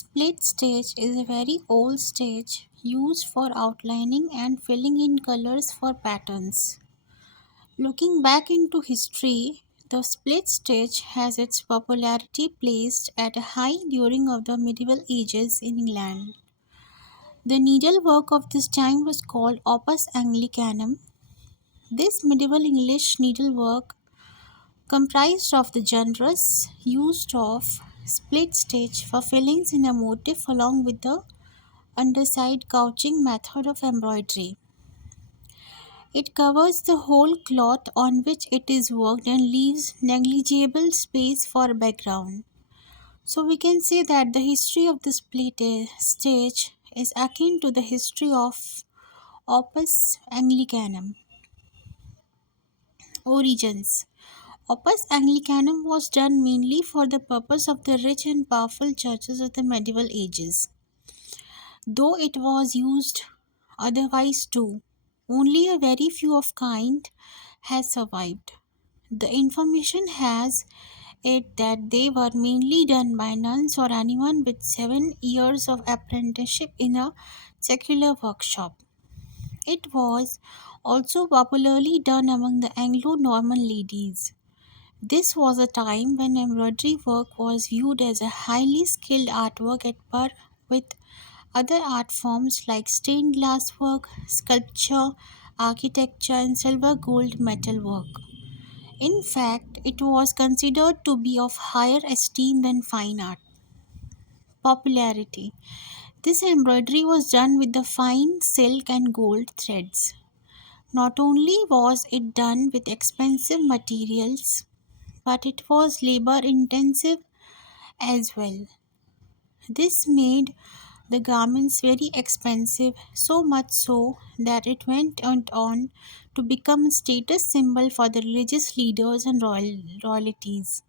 Split stitch is a very old stitch used for outlining and filling in colors for patterns. Looking back into history, the split stitch has its popularity placed at a high during of the medieval ages in England. The needlework of this time was called opus anglicanum. This medieval English needlework comprised of the generous use of split stitch for fillings in a motif along with the underside couching method of embroidery. It covers the whole cloth on which it is worked and leaves negligible space for background. So we can say that the history of the split stitch is akin to the history of Opus Anglicanum. Origins. Opus Anglicanum was done mainly for the purpose of the rich and powerful churches of the medieval ages, though it was used otherwise too. Only a very few of kind has survived. The information has it that they were mainly done by nuns or anyone with 7 years of apprenticeship in a secular workshop. It was also popularly done among the Anglo Norman ladies. This was a time when embroidery work was viewed as a highly skilled artwork at par with other art forms like stained glass work, sculpture, architecture, and silver gold metal work. In fact, it was considered to be of higher esteem than fine art. Popularity. This embroidery was done with the fine silk and gold threads. Not only was it done with expensive materials, but it was labor intensive as well. This made the garments very expensive, so much so that it went on to become a status symbol for the religious leaders and royalties.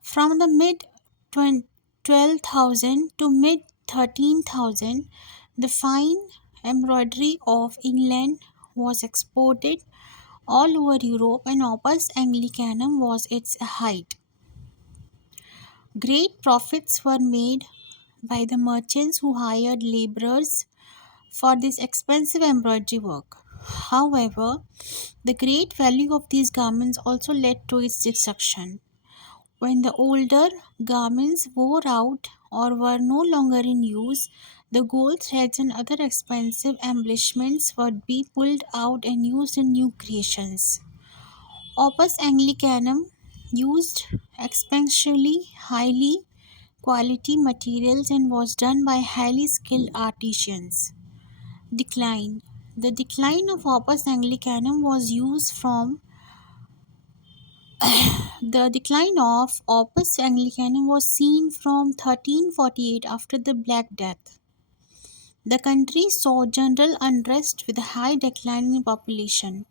From the mid 12,000 to mid 13,000, the fine embroidery of England was exported all over Europe and Opus Anglicanum was its height. Great profits were made by the merchants who hired laborers for this expensive embroidery work. However, the great value of these garments also led to its destruction. When the older garments wore out or were no longer in use, the gold threads and other expensive embellishments would be pulled out and used in new creations. Opus Anglicanum used especially highly quality materials and was done by highly skilled artisans. Decline. The decline of Opus Anglicanum was used from the decline of Opus Anglicanum was seen from 1348 after the Black Death. The country saw general unrest with a high decline in population.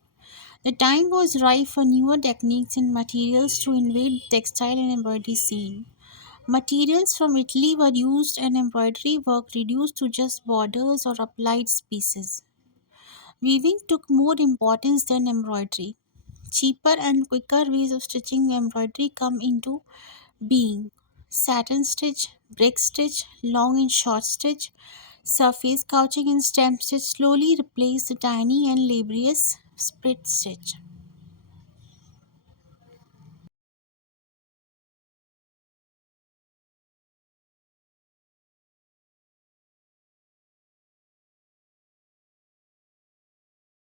The time was ripe for newer techniques and materials to invade the textile and embroidery scene. Materials from Italy were used and embroidery work reduced to just borders or applied pieces. Weaving took more importance than embroidery. Cheaper and quicker ways of stitching embroidery come into being. Satin stitch, brick stitch, long and short stitch, surface couching and stem stitch slowly replaced the tiny and laborious split stitch.